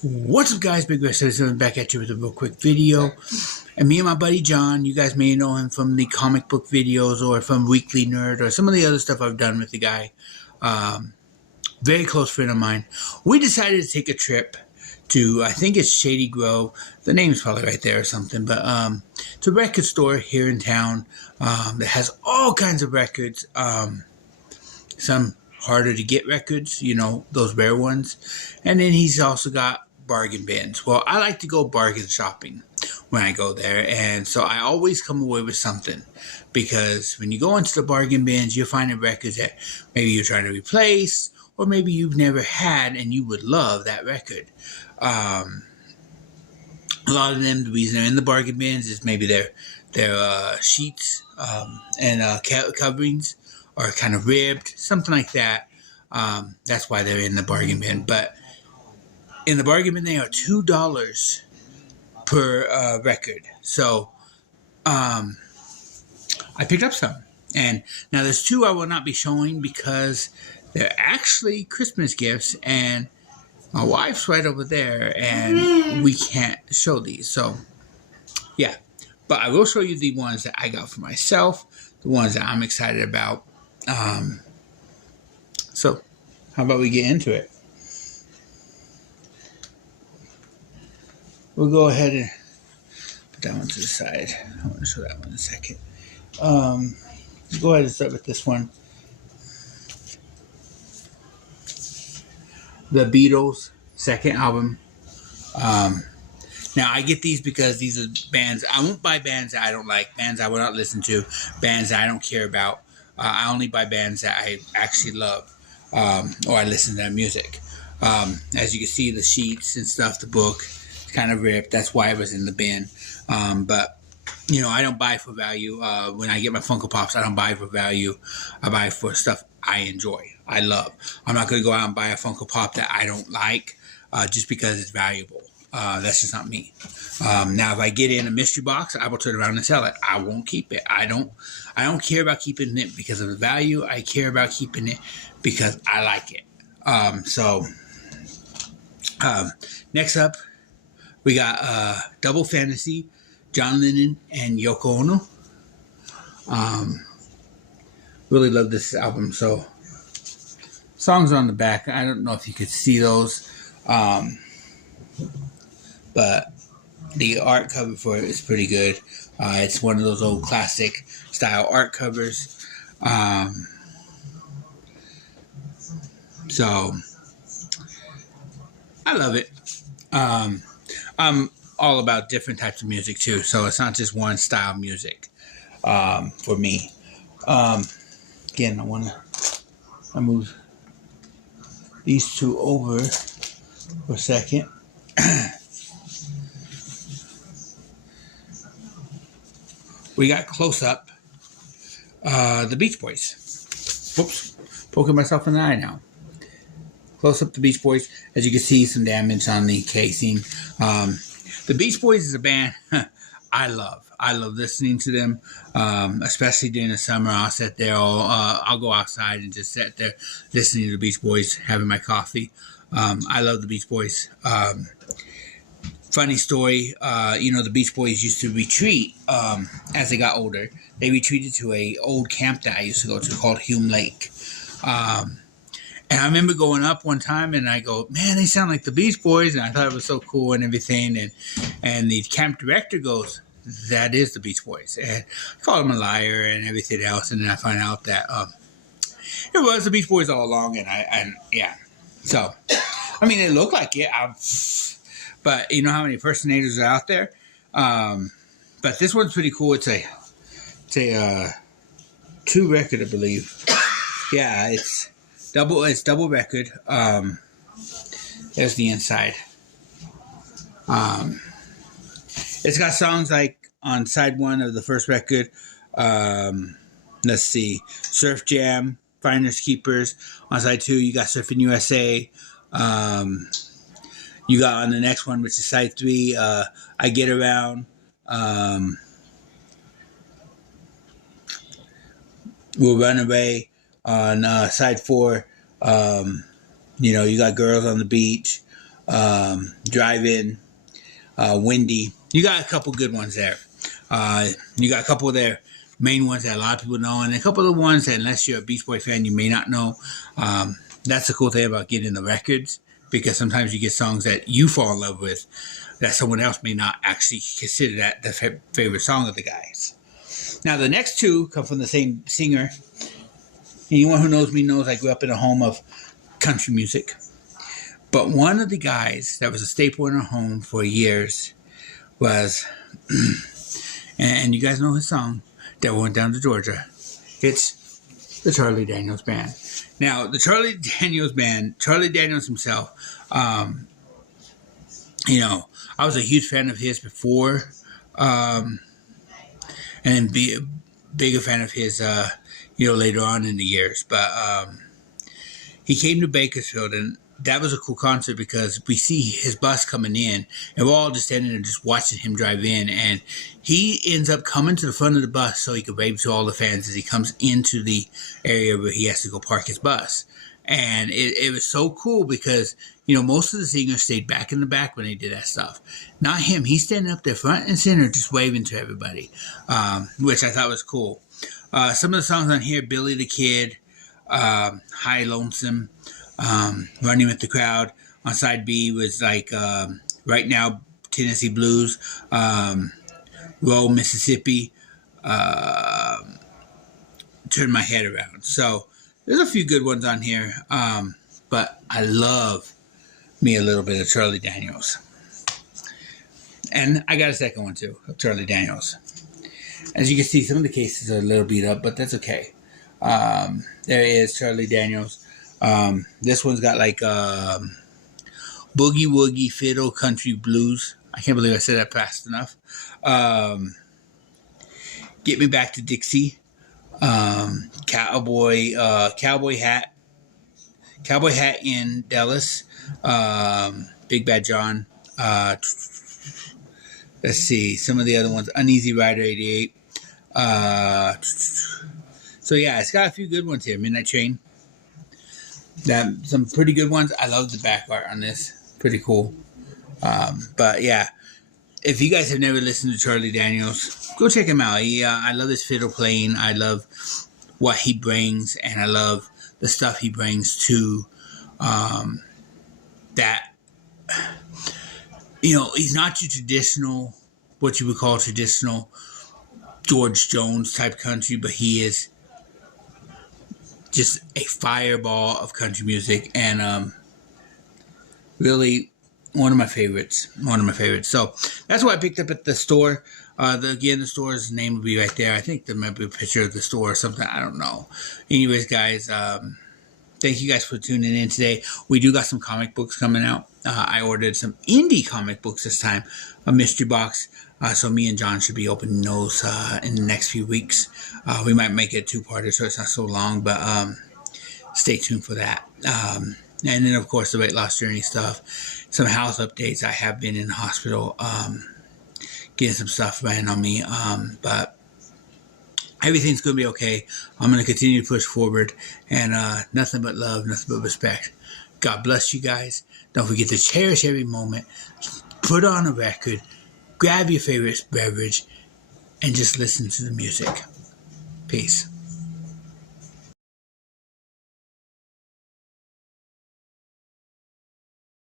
What's up, guys? Big Red Citizen back at you with a real quick video. And me and my buddy John, you guys may know him from the comic book videos or from Weekly Nerd or some of the other stuff I've done with the guy. Very close friend of mine. We decided to take a trip to, I think it's Shady Grove. The name's probably right there or something. But it's a record store here in town that has all kinds of records. Some harder to get records, you know, those rare ones. And then he's also got bargain bins. Well, I like to go bargain shopping when I go there, and so I always come away with something, because when you go into the bargain bins, you're finding records that maybe you're trying to replace, or maybe you've never had and you would love that record. A lot of them, the reason they're in the bargain bins is maybe their sheets and coverings are kind of ribbed, something like that. That's why they're in the bargain bin. But in the bargain bin, they are $2 per record. So I picked up some. And now there's two I will not be showing because they're actually Christmas gifts. And my wife's right over there, and we can't show these. So, yeah. But I will show you the ones that I got for myself, the ones that I'm excited about. So, how about we get into it? We'll go ahead and put that one to the side. I want to show that one in a second. Let's go ahead and start with this one. The Beatles' second album. Now, I get these because these are bands. I won't buy bands that I don't like, bands I will not listen to, bands that I don't care about. I only buy bands that I actually love, or I listen to their music. As you can see, the sheets and stuff, the book, it's kind of ripped. That's why it was in the bin. But, you know, I don't buy for value. When I get my Funko Pops, I don't buy for value. I buy for stuff I enjoy, I love. I'm not going to go out and buy a Funko Pop that I don't like just because it's valuable. That's just not me. Now, if I get in a mystery box, I will turn around and sell it. I won't keep it. I don't care about keeping it because of the value. I care about keeping it because I like it. Next up, we got Double Fantasy, John Lennon and Yoko Ono. Really love this album. So, songs are on the back. I don't know if you could see those. But the art cover for it is pretty good. It's one of those old classic style art covers. So I love it. I'm all about different types of music too, so it's not just one style of music for me. Again, I move these two over for a second. We got Close Up, the Beach Boys. Whoops, poking myself in the eye now. Close Up, the Beach Boys. As you can see, some damage on the casing. The Beach Boys is a band I love. I love listening to them, especially during the summer. I'll sit there, I'll go outside and just sit there listening to the Beach Boys, having my coffee. I love the Beach Boys. Funny story, the Beach Boys used to retreat as they got older. They retreated to a old camp that I used to go to called Hume Lake. And I remember going up one time and I go, man, they sound like the Beach Boys. And I thought it was so cool and everything. And the camp director goes, that is the Beach Boys. And I called him a liar and everything else. And then I find out that it was the Beach Boys all along. And yeah. So, I mean, it looked like it. But you know how many impersonators are out there? But this one's pretty cool. It's a 2 record, I believe. Yeah, it's double record. There's the inside. It's got songs like on side 1 of the first record. Let's see, Surf Jam, Finders Keepers. On side 2, you got Surfing USA. You got on the next one, which is side 3, I Get Around. We'll Run Away. On side 4, you got Girls on the Beach. Drive-In, Windy. You got a couple good ones there. You got a couple of their main ones that a lot of people know, and a couple of the ones that, unless you're a Beach Boy fan, you may not know. That's the cool thing about getting the records, because sometimes you get songs that you fall in love with that someone else may not actually consider that the favorite song of the guys. Now, the next two come from the same singer. Anyone who knows me knows I grew up in a home of country music. But one of the guys that was a staple in our home for years was, and you guys know his song, Devil Went Down to Georgia. It's the Charlie Daniels Band. Now, the Charlie Daniels Band, Charlie Daniels himself, you know, I was a huge fan of his before, and then be a bigger fan of his, you know, later on in the years. But he came to Bakersfield, and that was a cool concert because we see his bus coming in, and we're all just standing there just watching him drive in, and he ends up coming to the front of the bus so he could wave to all the fans as he comes into the area where he has to go park his bus. And it was so cool because, you know, most of the singers stayed back in the back when they did that stuff. Not him. He's standing up there front and center just waving to everybody, which I thought was cool. Some of the songs on here, Billy the Kid, High Lonesome, Running with the Crowd. On side B was like Right Now, Tennessee Blues, Roll, Mississippi, Turn My Head Around. So there's a few good ones on here, but I love me a little bit of Charlie Daniels. And I got a second one too, of Charlie Daniels. As you can see, some of the cases are a little beat up, but that's okay. There is Charlie Daniels. This one's got like Boogie Woogie Fiddle Country Blues. I can't believe I said that fast enough. Get Me Back to Dixie. Cowboy Hat in Dallas. Big Bad John. Let's see, some of the other ones. Uneasy Rider 88. So yeah, it's got a few good ones here. Midnight Train. Some pretty good ones. I love the back art on this. Pretty cool. But yeah, if you guys have never listened to Charlie Daniels, go check him out. I love his fiddle playing. I love what he brings, and I love the stuff he brings to that. You know, he's not your traditional, what you would call traditional George Jones type country, but he is just a fireball of country music, and really one of my favorites. So that's what I picked up at the store. The store's name will be right there. I think there might be a picture of the store or something. I don't know. Anyways, guys, thank you guys for tuning in today. We do got some comic books coming out. I ordered some indie comic books this time, a mystery box. So me and John should be opening those in the next few weeks. We might make it a two-parter so it's not so long, but stay tuned for that. And then, of course, the weight loss journey stuff. Some health updates. I have been in the hospital getting some stuff ran on me. But everything's going to be okay. I'm going to continue to push forward. And nothing but love, nothing but respect. God bless you guys. Don't forget to cherish every moment. Put on a record. Grab your favorite beverage. And just listen to the music. Peace.